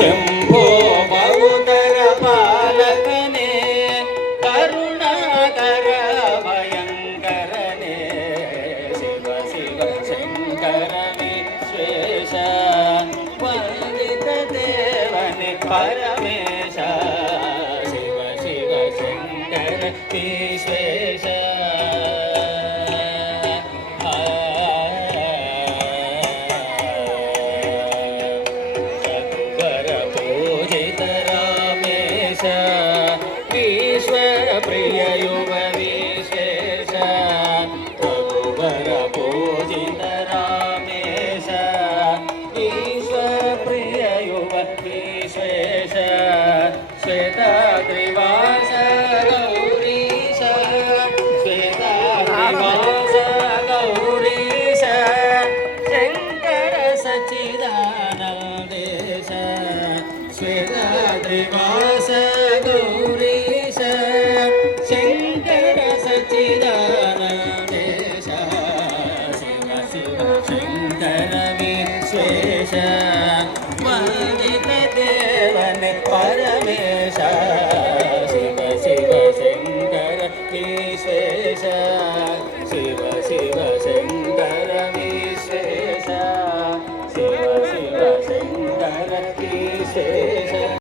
शंभो बहुतर पालकने करुणाकर भयंकरने शिव शिव शंकर विश्वेश वंदित देवने परमेश शिव शिव शंकर विश्वेश ईश्वर प्रिय युव विशेष रघुवर पूजित रामेश ईश्वर प्रिय युव विशेष श्वेताद्रिवास गौरीश श्वेताद्रिवास गौरीश शंकर सच्चिदानंदेश श्वेताद्रिवास गौरीश शंकर सच्चिदानंदेश